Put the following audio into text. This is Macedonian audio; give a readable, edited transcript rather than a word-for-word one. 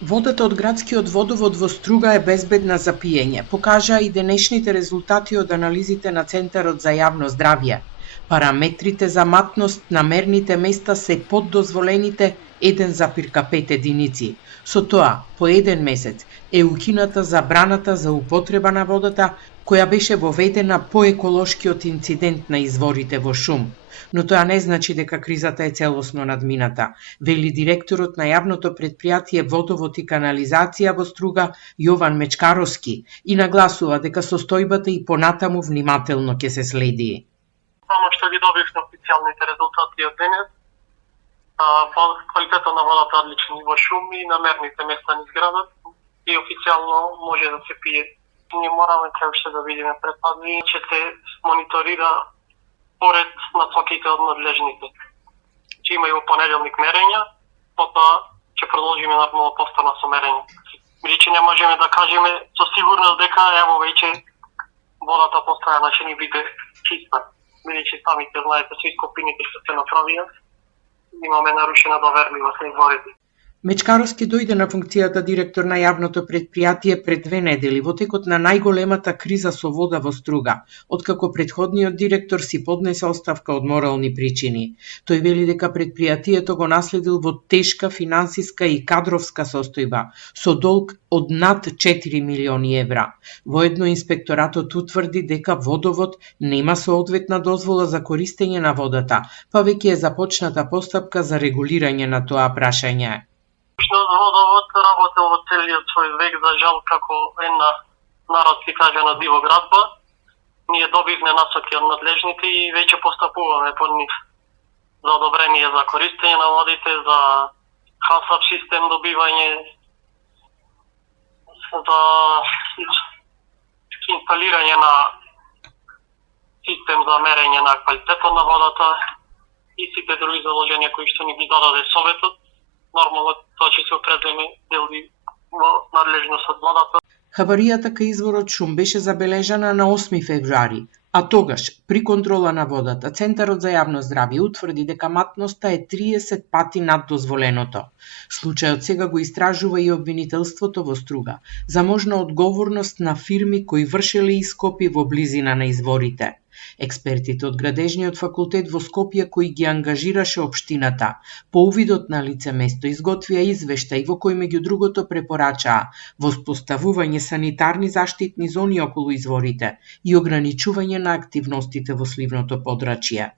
Водата од градскиот водовод во Струга е безбедна за пиење, покажаа и денешните резултати од анализите на Центарот за јавно здравје. Параметрите за матност на мерните места се под дозволените 1,5 единици. Со тоа, по 1 месец е укината забраната за употреба на водата, која беше воведена по еколошкиот инцидент на изворите во Шум. Но тоа не значи дека кризата е целосно надмината, вели директорот на јавното предпријатие Водовод и канализација во Струга Јован Мечкаровски и нагласува дека состојбата и понатаму внимателно ќе се следи. Само што ги добивме официјалните резултати од денес, квалитетот на водата е одличен во Шум и на мерните места низ градот и официјално може да се пие. Ние мораме уште да видиме предпазни, че се мониторира поред насоките од надлежните. Че има и во понеделник мерења, потоа ќе продолжиме нормално повторно со мерење. Бидејќи не можеме да кажеме со сигурност дека ево веќе водата постојано ќе ни биде чиста. Бидејќи самите знаете се ископините што се направија, имаме нарушена доверливост на изворите. Мечкаровски дојде на функцијата директор на јавното предпријатие пред 2 недели во текот на најголемата криза со вода во Струга, откако претходниот директор си поднесе оставка од морални причини. Тој вели дека предпријатието го наследил во тешка финансиска и кадровска состојба, со долг од над 4 милиони евра. Воедно инспекторатот утврди дека Водовод нема соодветна дозвола за користење на водата, па веќе е започната постапка за регулирање на тоа прашање. Водовод работел во целиот свој век, за жал, како една народски кажана диво градба. Ние добивме насоки од надлежните и веќе постапуваме по нив за одобрение за користење на водите, за хасап систем добивање, за инсталирање на систем за мерење на квалитетот на водата и сите други заложенија кои што ни ги даде Советот. Нормално тоа ќе се определиме дели во надлежност од владата. Хаваријата кај изворот Шум беше забележана на 8 февруари, а тогаш, при контрола на водата, Центарот за јавно здравје утврди дека матноста е 30 пати над дозволеното. Случајот сега го истражува и обвинителството во Струга за можна одговорност на фирми кои вршеле ископи во близина на изворите. Експертите од Градежниот факултет во Скопје кои ги ангажираше општината, по увидот на лице место изготвија извештај во кој меѓу другото препорачаа воспоставување санитарни заштитни зони околу изворите и ограничување на активностите во сливното подрачје.